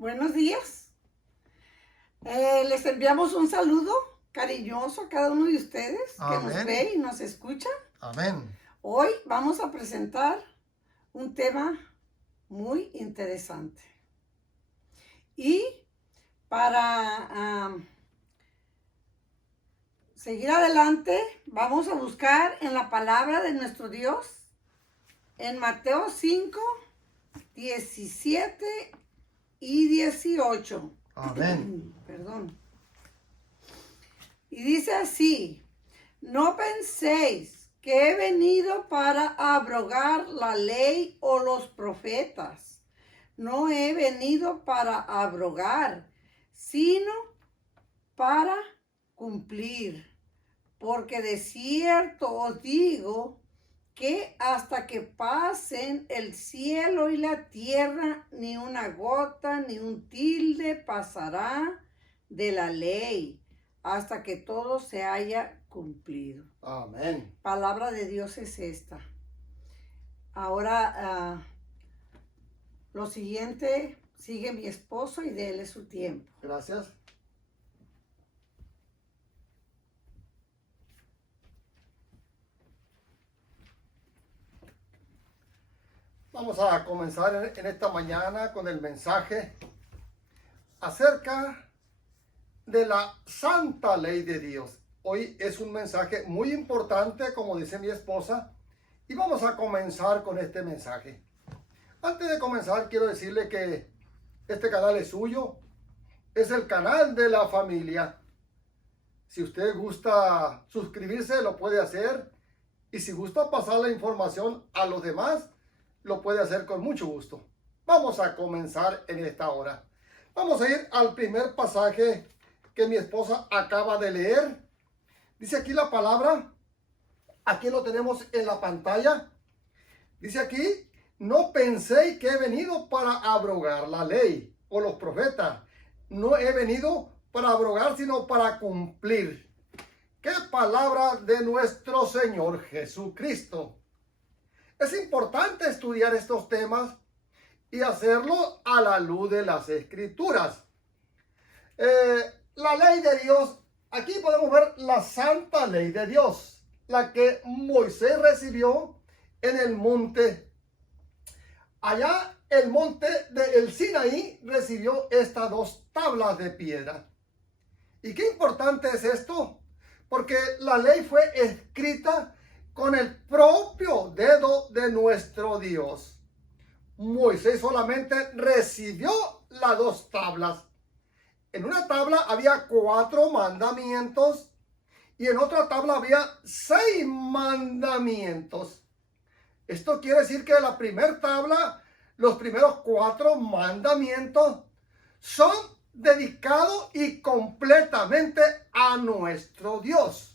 Buenos días. Les enviamos un saludo cariñoso a cada uno de ustedes que nos Amén. ve y nos escucha. Amén. Hoy vamos a presentar un tema muy interesante. Y para seguir adelante, vamos a buscar en la palabra de nuestro Dios, en Mateo 5, 17 y 18. Amén. Perdón. Y dice así: no penséis que he venido para abrogar la ley o los profetas. No he venido para abrogar, sino para cumplir. Porque de cierto os digo que hasta que pasen el cielo y la tierra, ni una gota ni un tilde pasará de la ley, hasta que todo se haya cumplido. Amén. Palabra de Dios es esta. Ahora, lo siguiente, sigue mi esposo y déle su tiempo. Gracias. Vamos a comenzar en esta mañana con el mensaje acerca de la santa ley de Dios. Hoy es un mensaje muy importante, como dice mi esposa, y vamos a comenzar con este mensaje. Antes de comenzar, quiero decirle que este canal es suyo, es el canal de la familia. Si usted gusta suscribirse, lo puede hacer, y si gusta pasar la información a los demás, lo puede hacer con mucho gusto. Vamos a comenzar en esta hora. Vamos a ir al primer pasaje que mi esposa acaba de leer. Dice aquí la palabra, aquí lo tenemos en la pantalla. Dice aquí: no penséis que he venido para abrogar la ley o los profetas. No he venido para abrogar, sino para cumplir. ¡Qué palabra de nuestro Señor Jesucristo! Es importante estudiar estos temas y hacerlo a la luz de las Escrituras. La ley de Dios, aquí podemos ver la santa ley de Dios, la que Moisés recibió en el monte. Allá el monte del Sinaí recibió estas dos tablas de piedra. ¿Y qué importante es esto? Porque la ley fue escrita con el propio dedo de nuestro Dios. Moisés solamente recibió las dos tablas. En una tabla había 4 mandamientos y en otra tabla había 6 mandamientos. Esto quiere decir que la primera tabla, los primeros 4 mandamientos son dedicados y completamente a nuestro Dios.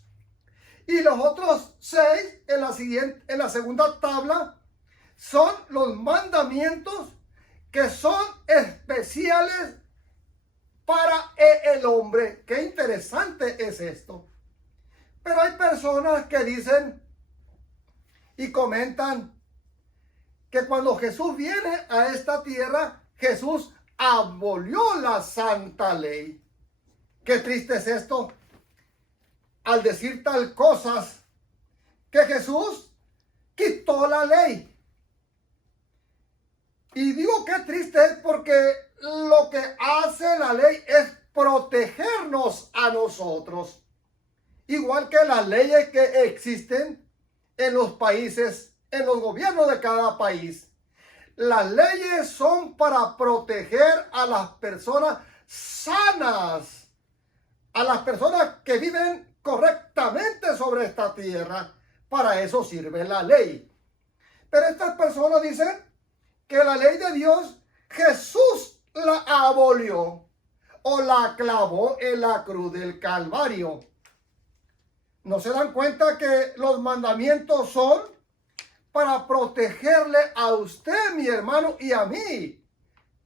Y los otros 6 en la segunda tabla son los mandamientos que son especiales para el hombre. Qué interesante es esto. Pero hay personas que dicen y comentan que cuando Jesús viene a esta tierra, Jesús abolió la santa ley. Qué triste es esto, al decir tal cosas, que Jesús quitó la ley. Y digo que triste es porque lo que hace la ley es protegernos a nosotros. Igual que las leyes que existen en los países, en los gobiernos de cada país. Las leyes son para proteger a las personas sanas, a las personas que viven correctamente sobre esta tierra. Para eso sirve la ley. Pero estas personas dicen que la ley de Dios, Jesús la abolió o la clavó en la cruz del Calvario. ¿No se dan cuenta que los mandamientos son para protegerle a usted, mi hermano, y a mí?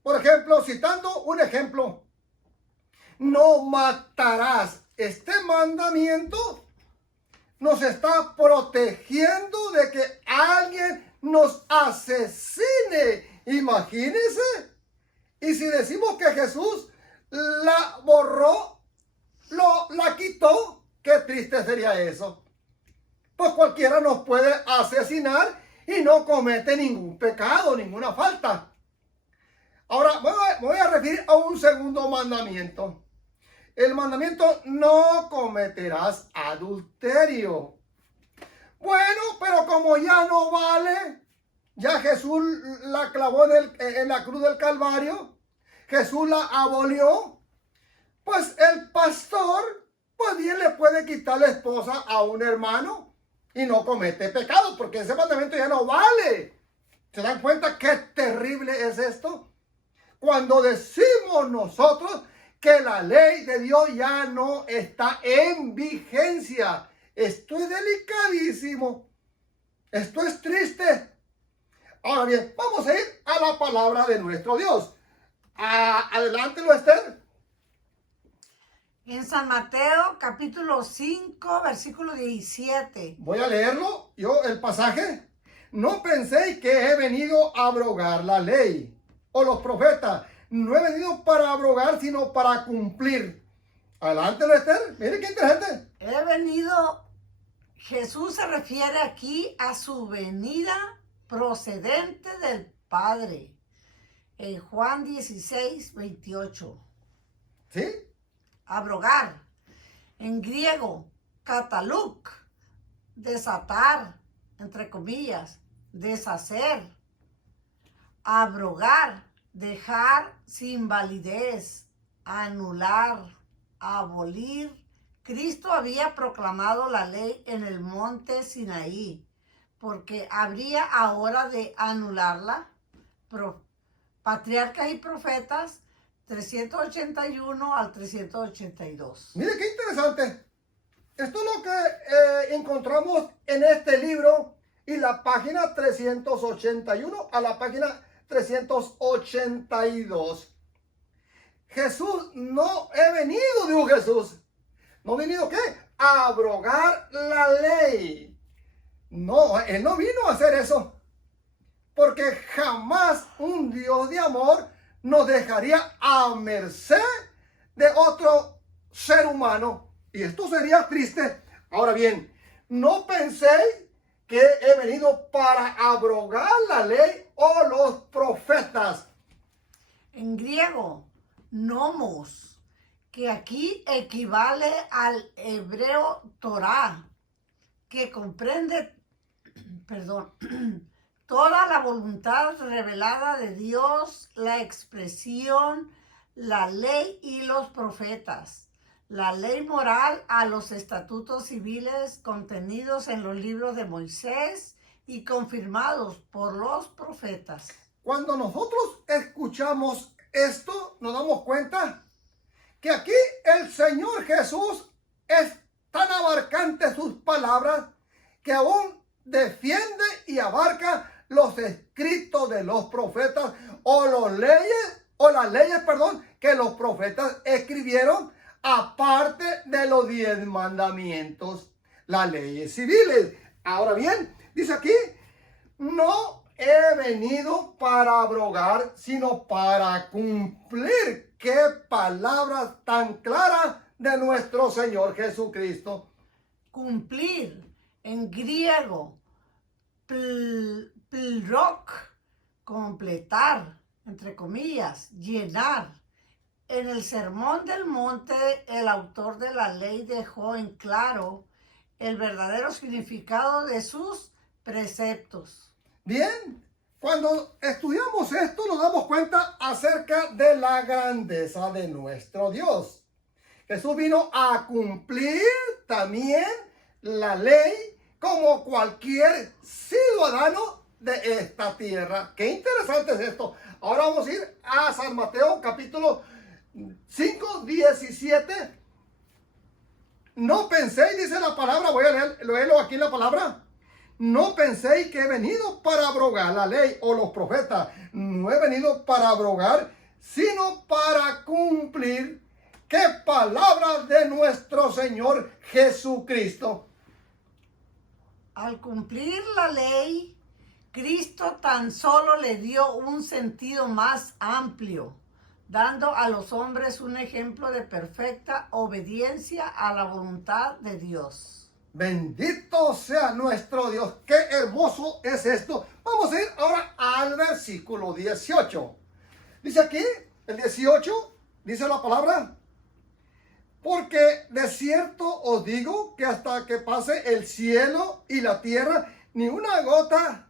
Por ejemplo, citando un ejemplo, no matarás. Este mandamiento nos está protegiendo de que alguien nos asesine. Imagínense, Y si decimos que Jesús la borró, la quitó, qué triste sería eso. Pues cualquiera nos puede asesinar y no comete ningún pecado, ninguna falta. Ahora me voy a referir a un segundo mandamiento. El mandamiento: no cometerás adulterio. Bueno, pero como ya no vale, ya Jesús la clavó en la cruz del Calvario, Jesús la abolió, pues el pastor, pues bien le puede quitar la esposa a un hermano y no comete pecado, porque ese mandamiento ya no vale. ¿Se dan cuenta qué terrible es esto? Cuando decimos nosotros que la ley de Dios ya no está en vigencia. Esto es delicadísimo. Esto es triste. Ahora bien, vamos a ir a la palabra de nuestro Dios. Adelante, Esther. En San Mateo, capítulo 5, versículo 17. Voy a leerlo, el pasaje. No penséis que he venido a abrogar la ley o los profetas. No he venido para abrogar, sino para cumplir. Adelante, Esther. Mire qué interesante. He venido, Jesús se refiere aquí a su venida procedente del Padre. En Juan 16, 28. ¿Sí? Abrogar. En griego, kataluk. Desatar, entre comillas. Deshacer. Abrogar. Dejar sin validez. Anular. Abolir. Cristo había proclamado la ley en el monte Sinaí, porque habría ahora de anularla. Patriarcas y Profetas 381 al 382. Mire qué interesante. Esto es lo que encontramos en este libro y la página 381 a la página 382. Jesús no he venido, dijo Jesús. ¿No ha venido qué? A abrogar la ley. No, Él no vino a hacer eso. Porque jamás un Dios de amor nos dejaría a merced de otro ser humano. Y esto sería triste. Ahora bien, no penséis que he venido para abrogar la ley o los profetas. En griego, nomos, que aquí equivale al hebreo Torah, que comprende, toda la voluntad revelada de Dios, la expresión, la ley y los profetas. La ley moral a los estatutos civiles contenidos en los libros de Moisés y confirmados por los profetas. Cuando nosotros escuchamos esto, nos damos cuenta que aquí el Señor Jesús es tan abarcante sus palabras que aún defiende y abarca los escritos de los profetas o las leyes que los profetas escribieron, aparte de los 10 mandamientos, las leyes civiles. Ahora bien, dice aquí, no he venido para abrogar, sino para cumplir. Qué palabras tan claras de nuestro Señor Jesucristo. Cumplir, en griego, plrok, completar, entre comillas, llenar. En el Sermón del Monte, el autor de la ley dejó en claro el verdadero significado de sus preceptos. Bien, cuando estudiamos esto nos damos cuenta acerca de la grandeza de nuestro Dios. Jesús vino a cumplir también la ley como cualquier ciudadano de esta tierra. Qué interesante es esto. Ahora vamos a ir a San Mateo capítulo 5, 17. No penséis, dice la palabra, voy a leerlo aquí en la palabra. No penséis que he venido para abrogar la ley o los profetas. No he venido para abrogar, sino para cumplir. ¡Qué palabras de nuestro Señor Jesucristo! Al cumplir la ley, Cristo tan solo le dio un sentido más amplio. dando a los hombres un ejemplo de perfecta obediencia a la voluntad de Dios. Bendito sea nuestro Dios. Qué hermoso es esto. Vamos a ir ahora al versículo 18. Dice aquí, el 18, dice la palabra: porque de cierto os digo que hasta que pase el cielo y la tierra, ni una gota,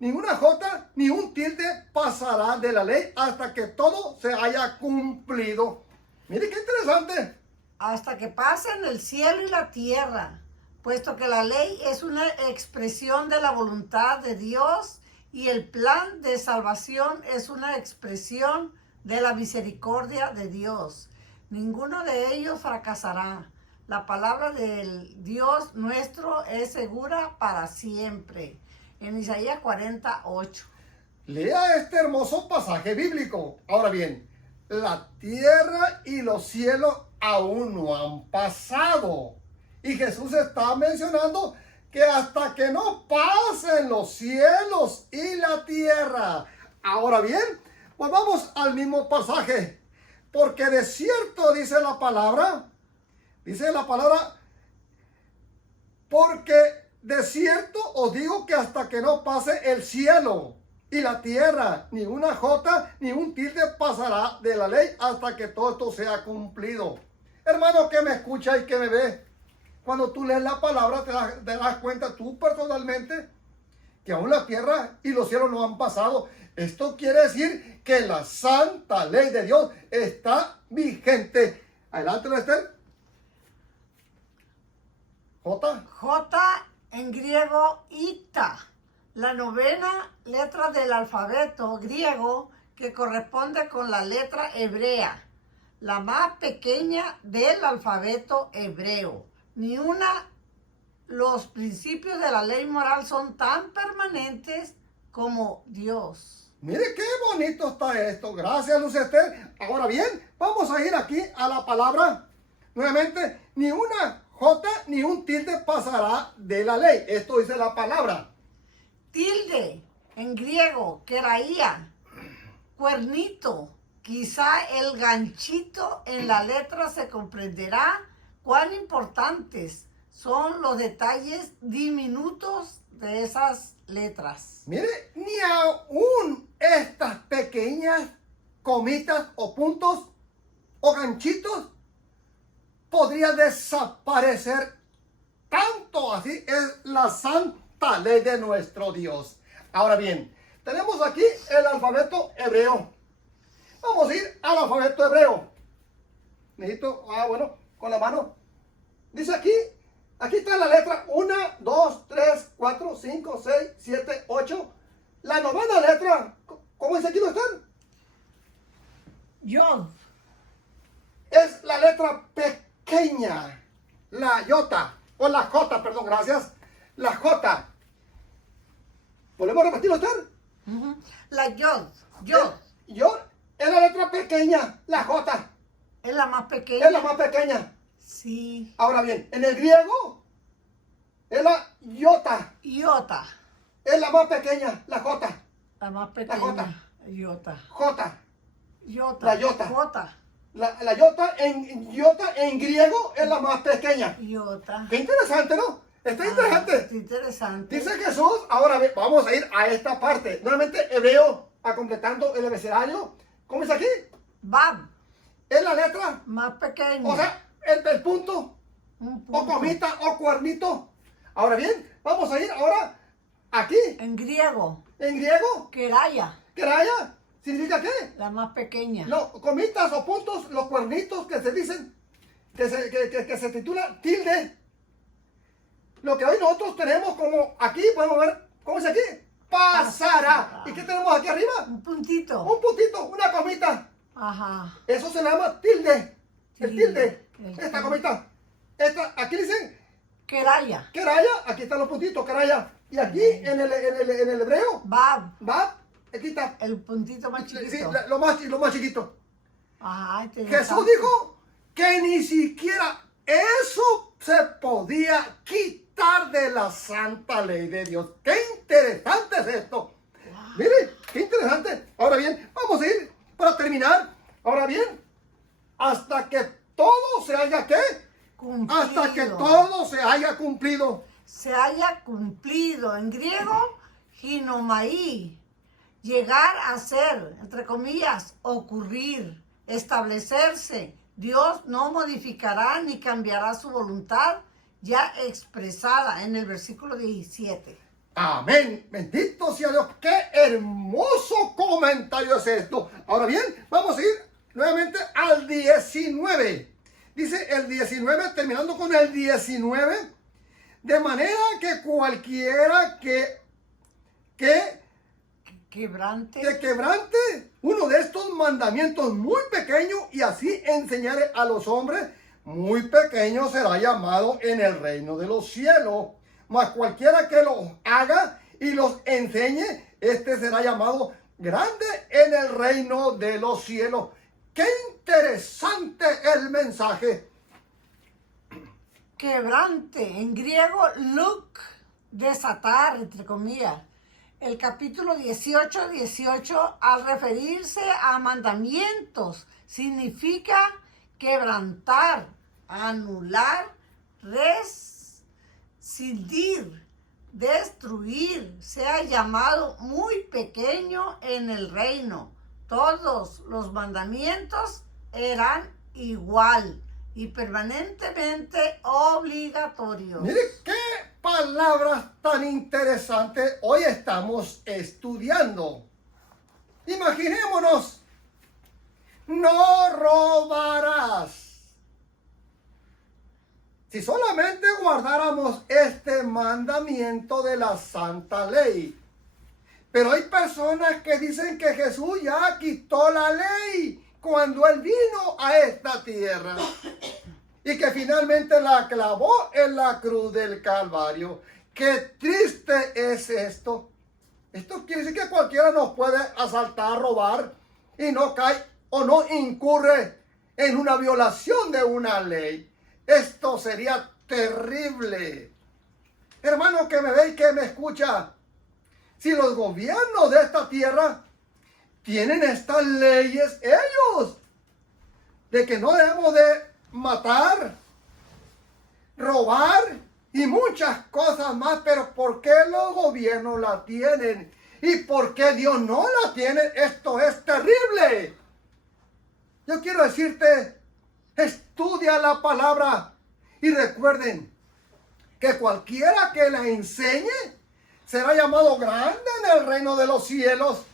ninguna jota, ni un tilde pasará de la ley hasta que todo se haya cumplido. Mire qué interesante. Hasta que pasen el cielo y la tierra, puesto que la ley es una expresión de la voluntad de Dios y el plan de salvación es una expresión de la misericordia de Dios. Ninguno de ellos fracasará. La palabra del Dios nuestro es segura para siempre. En Isaías 48. Lea este hermoso pasaje bíblico. Ahora bien, la tierra y los cielos aún no han pasado. Y Jesús está mencionando que hasta que no pasen los cielos y la tierra. Ahora bien, pues vamos al mismo pasaje. Porque de cierto dice la palabra, porque de cierto os digo que hasta que no pase el cielo y la tierra, ni una jota ni un tilde pasará de la ley hasta que todo esto sea cumplido. Hermano que me escucha y que me ve, cuando tú lees la palabra te das cuenta tú personalmente que aún la tierra y los cielos no han pasado. Esto quiere decir que la santa ley de Dios está vigente. Adelante, Esther. J en griego, icta, la novena letra del alfabeto griego que corresponde con la letra hebrea, la más pequeña del alfabeto hebreo. Los principios de la ley moral son tan permanentes como Dios. Mire qué bonito está esto. Gracias, Luz Esther. Ahora bien, vamos a ir aquí a la palabra. Nuevamente, ni una jota ni un tilde pasará de la ley. Esto dice la palabra. Tilde, en griego, queraía, cuernito, quizá el ganchito en la letra se comprenderá cuán importantes son los detalles diminutos de esas letras. Mire, ni aún estas pequeñas comitas o puntos o ganchitos podría desaparecer. Tanto así es la santa ley de nuestro Dios. Ahora bien, tenemos aquí el alfabeto hebreo. Vamos a ir al alfabeto hebreo. Necesito, bueno, con la mano. Dice aquí está la letra 1, 2, 3, 4, 5, 6, 7, 8. La novena letra, ¿cómo dice aquí? ¿No están? Yod. Es la letra pequeña, la iota, o la J, perdón, gracias. La J. ¿Volvemos a repetirlo, están? La Yod. Yod. Yod es la letra pequeña, la J. Es la más pequeña. Es la más pequeña. Sí. Ahora bien, en el griego es la iota. Iota. Es la más pequeña, la J. La más pequeña. La J. Iota. J. Iota. La iota. Jota. La iota en griego es la más pequeña. Iota. Qué interesante, ¿no? Está interesante. Está interesante. Dice Jesús, ahora vamos a ir a esta parte. Nuevamente, hebreo, completando el abecedario. ¿Cómo es aquí? Bab. Es la letra. Más pequeña. O sea, el punto. Un punto. O comita o cuernito. Ahora bien, vamos a ir ahora aquí. En griego. En griego, Queraya. queraya, ¿significa qué? La más pequeña. No, comitas o puntos, los cuernitos que se dicen, que se titula tilde. Lo que hoy nosotros tenemos como aquí, podemos ver, ¿cómo es aquí? Pasará. ¿Y qué tenemos aquí arriba? Un puntito. Un puntito, una comita. Ajá. Eso se llama tilde. El tilde. El Esta tilde. comita. Aquí dicen Queraya. queraya, aquí están los puntitos, queraya. Y aquí en el hebreo, Bab. va, aquí está. El puntito más chiquito. Sí, lo más chiquito. Ajá. Jesús dijo que ni siquiera eso se podía quitar de la santa ley de Dios. ¡Qué interesante es esto! Mire, qué interesante. Ahora bien, vamos a ir para terminar. Ahora bien, hasta que todo se haya ¿qué? Cumplido. Hasta que todo se haya cumplido. Se haya cumplido. En griego, ginomai. Llegar a ser, entre comillas, ocurrir, establecerse. Dios no modificará ni cambiará su voluntad ya expresada en el versículo 17. Amén. Bendito sea Dios. Qué hermoso comentario es esto. Ahora bien, vamos a ir nuevamente al 19. Dice el 19, terminando con el 19. De manera que cualquiera que quebrante uno de estos mandamientos muy pequeños y así enseñare a los hombres, muy pequeño será llamado en el reino de los cielos. Mas cualquiera que los haga y los enseñe, este será llamado grande en el reino de los cielos. Qué interesante el mensaje. Quebrante, en griego, luk, desatar, entre comillas. El capítulo 18, al referirse a mandamientos, significa quebrantar, anular, rescindir, destruir. Sea llamado muy pequeño en el reino. Todos los mandamientos eran igual y permanentemente obligatorios. Mire qué palabras tan interesantes hoy estamos estudiando. Imaginémonos, no robarás. Si solamente guardáramos este mandamiento de la santa ley. Pero hay personas que dicen que Jesús ya quitó la ley cuando Él vino a esta tierra y que finalmente la clavó en la cruz del Calvario. ¡Qué triste es esto! Esto quiere decir que cualquiera nos puede asaltar, robar y no cae o no incurre en una violación de una ley. Esto sería terrible. Hermano que me ve y que me escucha, si los gobiernos de esta tierra tienen estas leyes ellos, de que no debemos de matar, robar y muchas cosas más, pero ¿por qué los gobiernos la tienen? ¿Y por qué Dios no la tiene? Esto es terrible. Yo quiero decirte, estudia la palabra y recuerden que cualquiera que la enseñe será llamado grande en el reino de los cielos.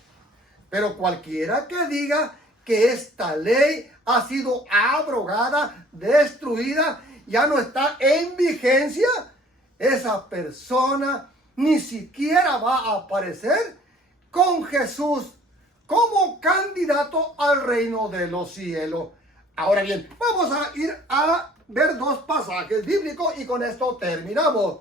Pero cualquiera que diga que esta ley ha sido abrogada, destruida, ya no está en vigencia, esa persona ni siquiera va a aparecer con Jesús como candidato al reino de los cielos. Ahora bien, vamos a ir a ver dos pasajes bíblicos y con esto terminamos.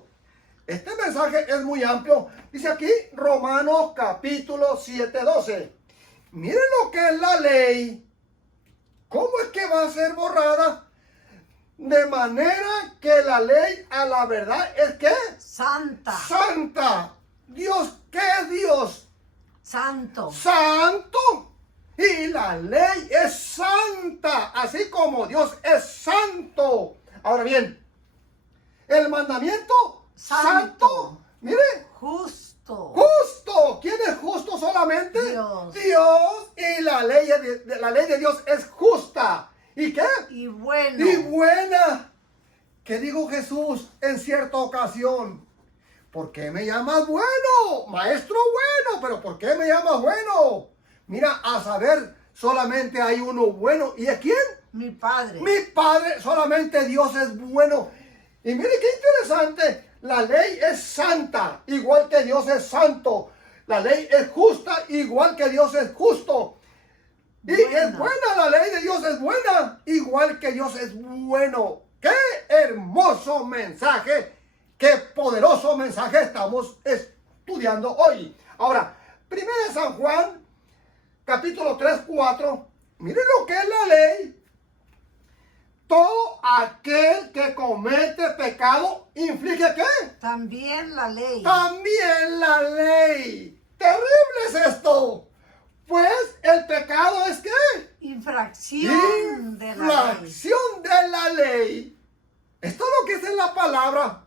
Este mensaje es muy amplio. Dice aquí Romanos capítulo 7:12. Miren lo que es la ley. ¿Cómo es que va a ser borrada? De manera que la ley a la verdad es que santa. Santa. Dios, ¿qué es Dios? Santo. Santo. Y la ley es santa, así como Dios es santo. Ahora bien, el mandamiento santo, mire, justo. Justo. ¿Quién es justo solamente? Dios. Dios. Y la ley de Dios es justa. ¿Y qué? Y bueno. Y buena. ¿Qué dijo Jesús en cierta ocasión? ¿Por qué me llamas bueno? Maestro bueno, pero ¿por qué me llamas bueno? Mira, a saber, solamente hay uno bueno. ¿Y es quién? Mi Padre. Mi Padre, solamente Dios es bueno. Y mire qué interesante. La ley es santa, igual que Dios es santo. La ley es justa, igual que Dios es justo. Y es buena, la ley de Dios es buena, igual que Dios es bueno. ¡Qué hermoso mensaje! ¡Qué poderoso mensaje estamos estudiando hoy! Ahora, 1 San Juan, capítulo 3:4. Miren lo que es la ley. Todo aquel que comete pecado inflige ¿qué? También la ley. También la ley. Terrible es esto. Pues el pecado es ¿qué? Infracción de la ley. Infracción de la ley. Esto es lo que dice la palabra.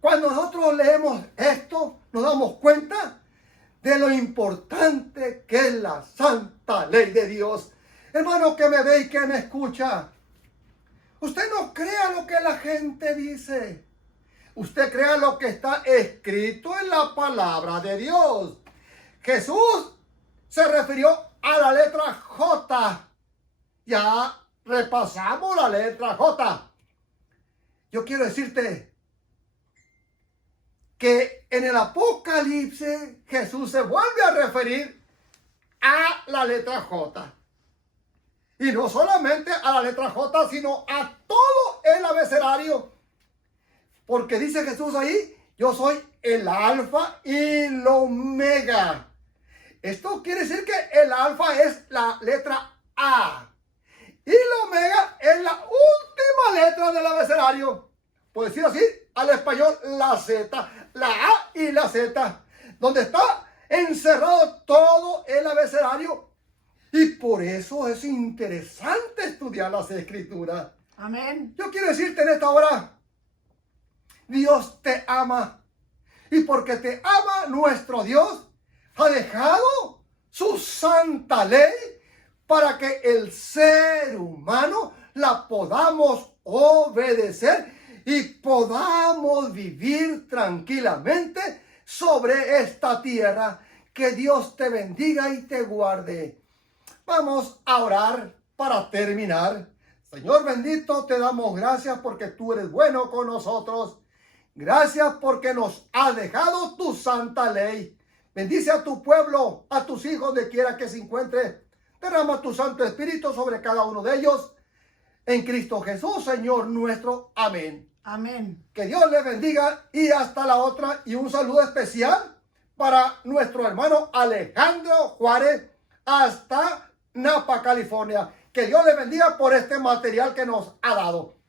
Cuando nosotros leemos esto, nos damos cuenta de lo importante que es la santa ley de Dios. Hermano que me ve y que me escucha, usted no crea lo que la gente dice. Usted crea lo que está escrito en la palabra de Dios. Jesús se refirió a la letra J. Ya repasamos la letra J. Yo quiero decirte que en el Apocalipsis Jesús se vuelve a referir a la letra J. Y no solamente a la letra J, sino a todo el abecedario. Porque dice Jesús ahí, yo soy el alfa y el omega. Esto quiere decir que el alfa es la letra A. Y la omega es la última letra del abecedario. Por decir así, al español, la Z. La A y la Z. Donde está encerrado todo el abecedario. Y por eso es interesante estudiar las escrituras. Amén. Yo quiero decirte en esta hora, Dios te ama. Y porque te ama, nuestro Dios ha dejado su santa ley para que el ser humano la podamos obedecer y podamos vivir tranquilamente sobre esta tierra. Que Dios te bendiga y te guarde. Vamos a orar para terminar. Señor bendito, te damos gracias porque tú eres bueno con nosotros. Gracias porque nos has dejado tu santa ley. Bendice a tu pueblo, a tus hijos, donde quiera que se encuentre. Derrama tu Santo Espíritu sobre cada uno de ellos. En Cristo Jesús, Señor nuestro. Amén. Amén. Que Dios les bendiga y hasta la otra. Y un saludo especial para nuestro hermano Alejandro Juárez hasta Napa, California. Que Dios les bendiga por este material que nos ha dado.